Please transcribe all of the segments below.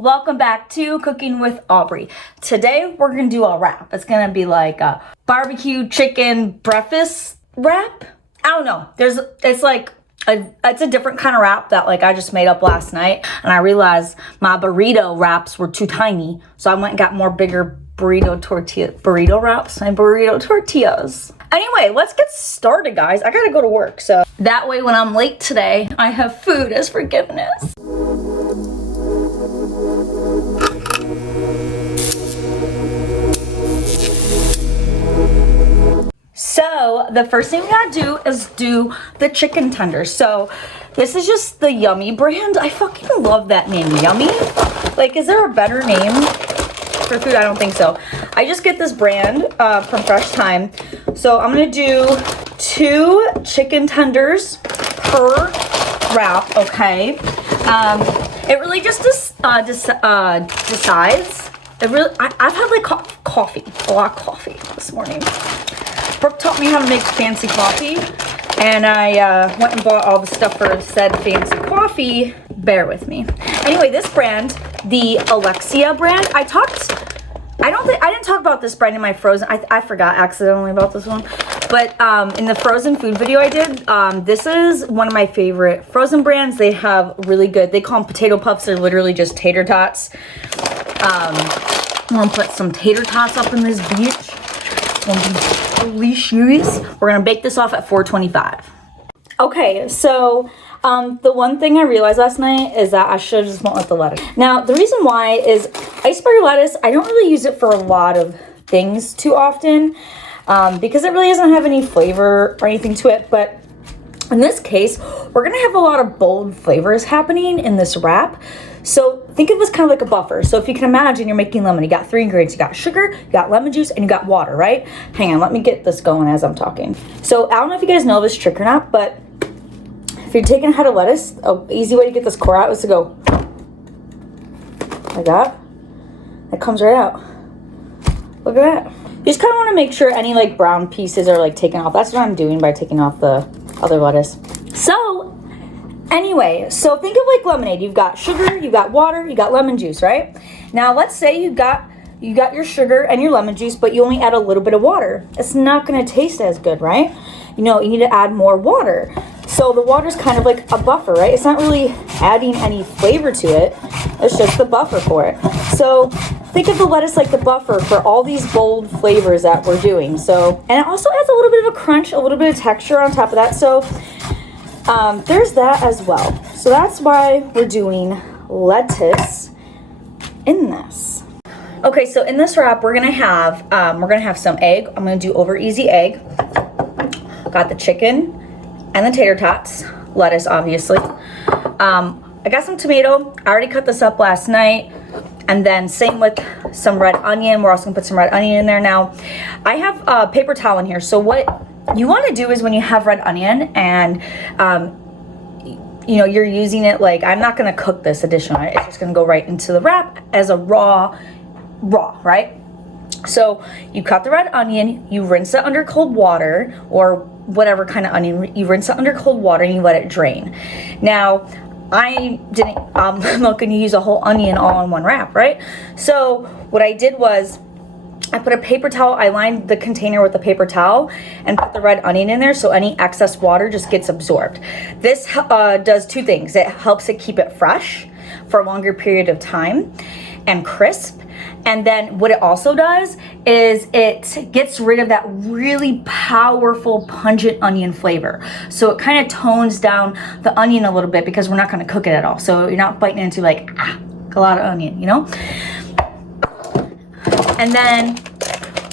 welcome back to Cooking with Aubrey. Today we're gonna do a wrap. It's gonna be like a barbecue chicken breakfast wrap. I don't know. It's a different kind of wrap that like I just made up last night, and I realized my burrito wraps were too tiny, so I went and got more bigger burrito wraps and burrito tortillas. Anyway, let's get started, guys. I gotta go to work, so that way when I'm late today, I have food as forgiveness. So the first thing we gotta do is do the chicken tenders. So this is just the Yummy brand. I fucking love that name, Yummy. Like, is there a better name for food? I don't think so. I just get this brand from Fresh Thyme. So I'm gonna do 2 chicken tenders per wrap, okay? It really just decides. I've had like coffee, a lot of coffee this morning. Brooke taught me how to make fancy coffee, and I went and bought all the stuff for said fancy coffee. Bear with me. Anyway, this brand, the Alexia brand, I didn't talk about this brand in my frozen. I forgot accidentally about this one, but in the frozen food video I did, this is one of my favorite frozen brands. They have really good. They call them potato puffs. They're literally just tater tots. I'm gonna put some tater tots up in this bitch. Delicious. We're gonna bake this off at 425. Okay, so the one thing I realized last night is that I should have just went with the lettuce. Now, the reason why is iceberg lettuce, I don't really use it for a lot of things too often because it really doesn't have any flavor or anything to it. But in this case, we're gonna have a lot of bold flavors happening in this wrap. So think of this kind of like a buffer. So if you can imagine, you're making lemon. You got 3 ingredients. You got sugar, you got lemon juice, and you got water, right? Hang on, let me get this going as I'm talking. So I don't know if you guys know this trick or not, but if you're taking a head of lettuce, an easy way to get this core out is to go like that. It comes right out. Look at that. You just kind of want to make sure any like brown pieces are like taken off. That's what I'm doing by taking off the other lettuce. So anyway, so think of like lemonade. You've got sugar, you've got water, you got lemon juice, right? Now let's say you got your sugar and your lemon juice, but you only add a little bit of water. It's not going to taste as good, right? You know, you need to add more water. So the water's kind of like a buffer, right? It's not really adding any flavor to it. It's just the buffer for it. So think of the lettuce like the buffer for all these bold flavors that we're doing. So, and it also adds a little bit of a crunch, a little bit of texture on top of that. So there's that as well. So that's why we're doing lettuce in this. Okay, so in this wrap, we're gonna have some egg. I'm gonna do over easy egg. Got the chicken and the tater tots, lettuce obviously. I got some tomato. I already cut this up last night. And then same with some red onion. We're also gonna put some red onion in there now. I have a paper towel in here. So what you wanna do is when you have red onion and you know, you're using it like, I'm not gonna cook this additionally. It's just gonna go right into the wrap as a raw, right? So you cut the red onion, you rinse it under cold water or whatever kind of onion, you rinse it under cold water and you let it drain. Now, I'm not gonna use a whole onion all in one wrap, right? So what I did was I put a paper towel, I lined the container with a paper towel and put the red onion in there so any excess water just gets absorbed. This does 2 things. It helps it keep it fresh for a longer period of time and crisp. And then what it also does is it gets rid of that really powerful pungent onion flavor. So it kind of tones down the onion a little bit because we're not going to cook it at all. So you're not biting into like a lot of onion, you know? And then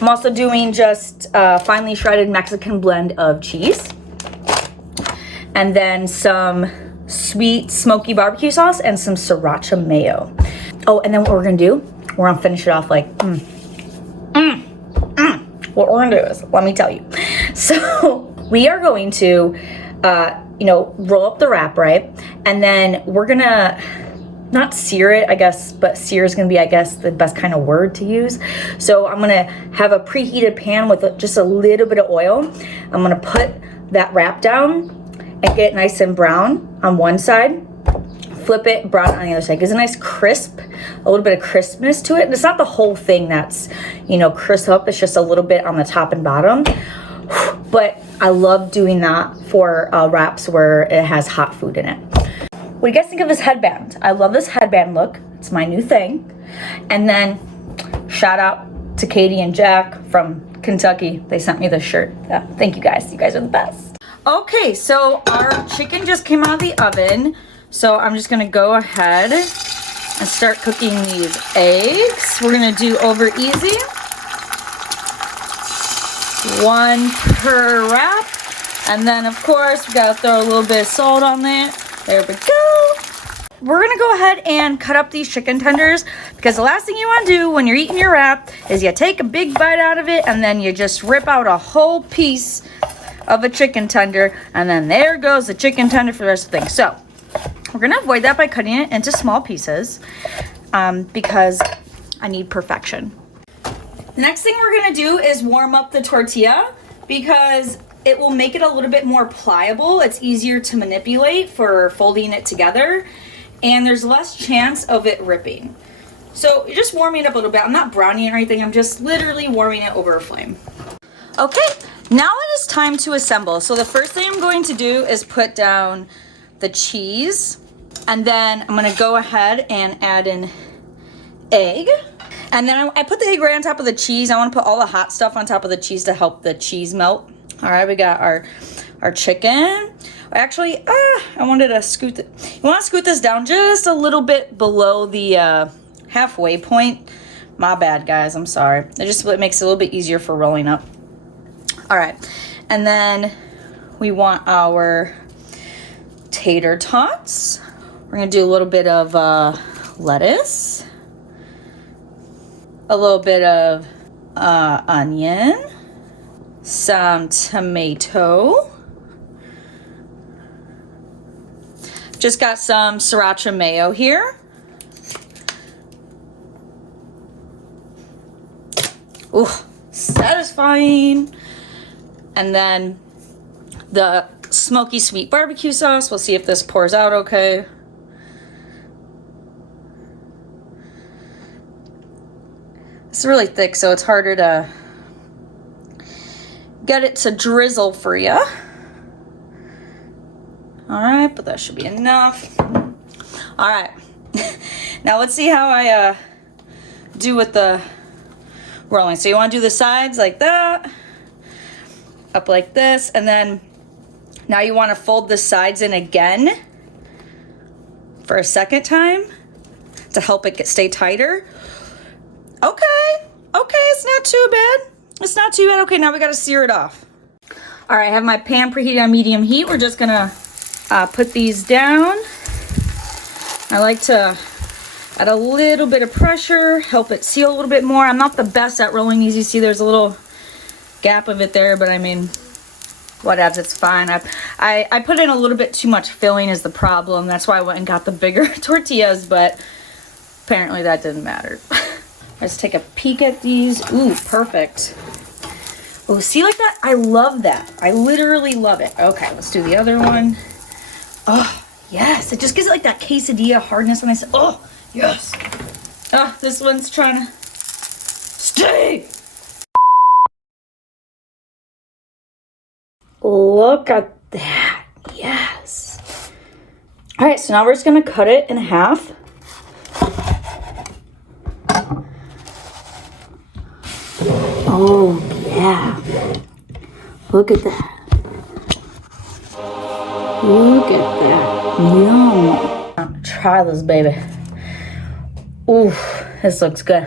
I'm also doing just finely shredded Mexican blend of cheese. And then some sweet smoky barbecue sauce and some Sriracha Mayo. Oh, and then what we're going to do, we're gonna finish it off like, What we're gonna do is, let me tell you. So we are going to, you know, roll up the wrap, right? And then we're gonna, not sear it, I guess, but sear is gonna be, I guess, the best kind of word to use. So I'm gonna have a preheated pan with just a little bit of oil. I'm gonna put that wrap down and get it nice and brown on one side. Flip it, brown on the other side. Gives a nice crisp a little bit of crispness to it. And it's not the whole thing that's, you know, crisp up. It's just a little bit on the top and bottom. But I love doing that for wraps where it has hot food in it. What do you guys think of this headband? I love this headband look. It's my new thing. And then shout out to Katie and Jack from Kentucky. They sent me this shirt. Yeah, thank you guys. You guys are the best. Okay, so our chicken just came out of the oven. So I'm just gonna go ahead and start cooking these eggs. We're gonna do over easy. 1 per wrap. And then of course, we gotta throw a little bit of salt on that. There we go. We're gonna go ahead and cut up these chicken tenders because the last thing you wanna do when you're eating your wrap is you take a big bite out of it and then you just rip out a whole piece of a chicken tender, and then there goes the chicken tender for the rest of the thing. So we're gonna avoid that by cutting it into small pieces because I need perfection. The next thing we're gonna do is warm up the tortilla because it will make it a little bit more pliable. It's easier to manipulate for folding it together, and there's less chance of it ripping. So you're just warming it up a little bit. I'm not browning it or anything. I'm just literally warming it over a flame. Okay, now it is time to assemble. So the first thing I'm going to do is put down the cheese, and then I'm gonna go ahead and add an egg. And then I put the egg right on top of the cheese. I wanna put all the hot stuff on top of the cheese to help the cheese melt. All right, we got our chicken. Actually, I wanted to scoot it. You wanna scoot this down just a little bit below the halfway point. My bad, guys, I'm sorry. It makes it a little bit easier for rolling up. All right, and then we want our tater tots. We're gonna do a little bit of lettuce, a little bit of onion, some tomato. Just got some Sriracha Mayo here. Ooh, satisfying. And then the Smoky sweet BBQ sauce. We'll see if this pours out okay. It's really thick, so it's harder to get it to drizzle for you. All right, but that should be enough. All right, now let's see how I do with the rolling. So you want to do the sides like that, up like this, and then now you want to fold the sides in again for a second time to help it stay tighter. Okay, it's not too bad. It's not too bad. Okay, now we got to sear it off. All right, I have my pan preheated on medium heat. We're just gonna put these down. I like to add a little bit of pressure, help it seal a little bit more. I'm not the best at rolling these. You see there's a little gap of it there, but I mean, whatevs, it's fine. I put in a little bit too much filling is the problem. That's why I went and got the bigger tortillas, but apparently that didn't matter. Let's take a peek at these. Ooh, perfect. Oh, see like that? I love that. I literally love it. Okay, let's do the other one. Oh, yes. It just gives it like that quesadilla hardness. And I said, oh, yes. Oh, this one's trying to stay. Look at that. Yes. All right, so now we're just going to cut it in half. Oh, yeah. Look at that. Look at that. Yum. I'm gonna try this, baby. Ooh, this looks good.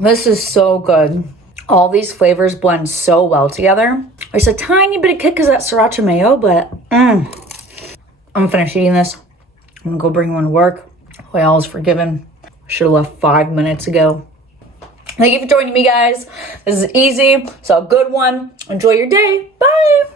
This is so good. All these flavors blend so well together. There's a tiny bit of kick because of that Sriracha Mayo, but I'm gonna finish eating this. I'm gonna go bring one to work. Hopefully all is forgiven. Should have left 5 minutes ago. Thank you for joining me, guys. This is easy, so a good one. Enjoy your day. Bye.